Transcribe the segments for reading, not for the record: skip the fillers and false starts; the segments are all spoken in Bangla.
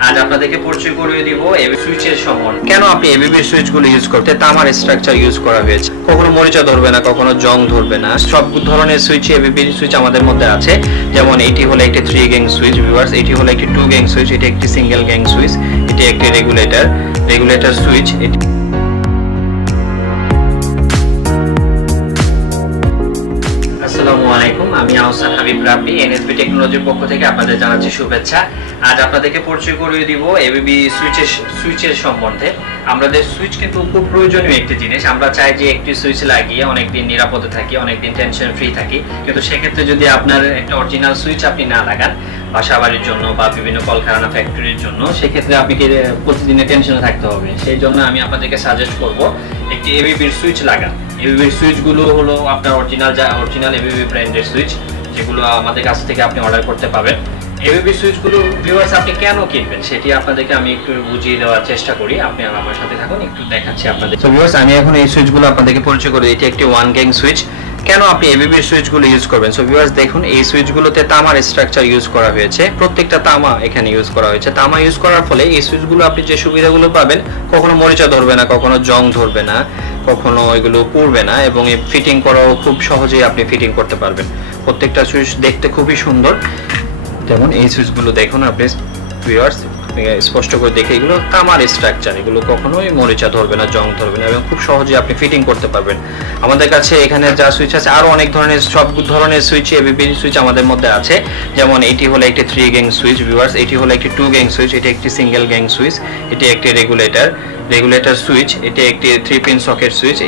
আজ আপনাদেরকে পরিচয় করিয়ে দিব এবিবি সুইচের সম্বন্ধে। কেন আপনি এবিবি সুইচগুলো ইউজ করতে তামার স্ট্রাকচার ইউজ করা হয়েছে, কখনো মরিচা ধরবে না, কখনো জং ধরবে না। সব ধরনের সুইচ এবিবি সুইচ আমাদের মধ্যে আছে। যেমন এটি হলো একটি 3 গ্যাং সুইচ ভিউয়ার্স, এটি হলো একটি 2 গ্যাং সুইচ, এটি একটি সিঙ্গেল গ্যাং সুইচ, এটি একটি রেগুলেটর সুইচ। আসসালামু আলাইকুম, আমি আহসান হাবিব রাব্বি, এনএসবি টেকনোলজির পক্ষ থেকে আপনাদের জানাচ্ছি শুভেচ্ছা। আজ আপনাদেরকে পরিচয় করিয়ে দিব এবিবি সুইচের সম্বন্ধে। আমাদের সুইচ কিন্তু খুব প্রয়োজনীয় একটি জিনিস। আমরা চাই যে একটি সুইচ লাগিয়ে অনেকদিন নিরাপদে থাকি, অনেকদিন টেনশন ফ্রি থাকি। কিন্তু সেক্ষেত্রে যদি আপনার একটা অরিজিনাল সুইচ আপনি না লাগান বাসা বাড়ির জন্য বা বিভিন্ন কলকারখানা ফ্যাক্টরির জন্য, সেক্ষেত্রে আপনাকে প্রতিদিনের টেনশনে থাকতে হবে। সেই জন্য আমি আপনাদেরকে সাজেস্ট করব একটি এবিবির সুইচ লাগান। এবিবির সুইচগুলো হলো আপনার অরিজিনাল এবিবি ব্র্যান্ডের সুইচ, যেগুলো আমাদের কাছ থেকে আপনি অর্ডার করতে পাবেন। এবিবি সুইচগুলো ভিউয়ার্স আপনি কেন কিনবেন সেটি আপনাদেরকে আমি একটু বুঝিয়ে দেওয়ার চেষ্টা করি। আপনি আমার সাথে থাকুন, একটু দেখাচ্ছি আপনাদের। সো ভিউয়ার্স, আমি এখন এই সুইচগুলো আপনাদেরকে পরিচয় করে দিই। এটি একটি 1 গ্যাং সুইচ। কেন আপনি এবিবি সুইচগুলো ইউজ করবেন? সো ভিউয়ার্স দেখুন, এই সুইচগুলোতে তামার স্ট্রাকচার ইউজ করা হয়েছে। প্রত্যেকটা তামা এখানে ইউজ করা হয়েছে। তামা ইউজ করার ফলে এই সুইচগুলো আপনি যে সুবিধাগুলো পাবেন, কখনো মরিচা ধরবে না, কখনো জং ধরবে না, কখনো এগুলো পুড়বে না, এবং এই ফিটিং করাও খুব সহজেই আপনি ফিটিং করতে পারবেন। প্রত্যেকটা সুইচ দেখতে খুবই সুন্দর। যেমন এই সুইচগুলো দেখুন আপনি ভিউয়ার্স, স্পষ্ট করে দেখে এগুলো তামার স্ট্রাকচার, এগুলো কখনোই মরিচা ধরবে না, জং ধরবে না, এবং খুব সহজে আপনি ফিটিং করতে পারবেন। আমাদের কাছে এখানে যা সুইচ আছে আরো অনেক ধরনের, সব ধরনের সুইচ এবিবি সুইচ আমাদের মধ্যে আছে। যেমন এটি হলো একটি 3 গ্যাং সুইচ ভিউয়ার্স, এটি হলো একটি 2 গ্যাং সুইচ, এটি একটি সিঙ্গেল গ্যাং সুইচ, এটি একটি রেগুলেটর সুইচ, এটি একটি 3 পিন সকেট সুইচ,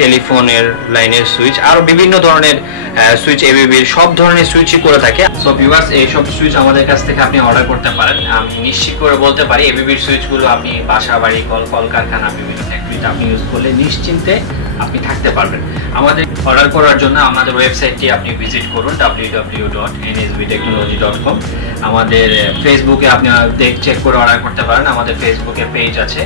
টেলিফোনের লাইনের সুইচ, আরো বিভিন্ন ধরনের সুইচ এবিবির সব ধরনের সুইচই করে থাকে। সো ভিউয়ার্স, এই সব সুইচ আমাদের কাছ থেকে আপনি অর্ডার করতে পারেন। আমি নিশ্চিত করে বলতে পারি এবিবির সুইচগুলো আপনি বাসা বাড়ি কলকারখানা বিভিন্ন ফ্যাক্টরিতে আপনি ইউজ করলে নিশ্চিন্তে আপনি থাকতে পারবেন। আমাদের অর্ডার করার জন্য আমাদের ওয়েবসাইটটি আপনি ভিজিট করুন www.nsbtechnology.com। আমাদের ফেসবুকে আপনি চেক করে অর্ডার করতে পারেন। আমাদের ফেসবুকে পেজ আছে,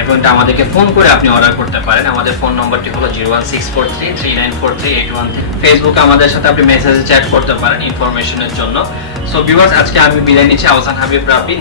এবং আমাদেরকে ফোন করে আপনি অর্ডার করতে পারেন। আমাদের ফোন নম্বরটি হলো 01643394381। ফেসবুকে আমাদের সাথে আপনি মেসেজে চ্যাট করতে পারেন ইনফরমেশনের জন্য। সো ভিউয়ার্স, আজকে আমি বিদায় নিচ্ছি, আহসান হাবিব রাব্বি।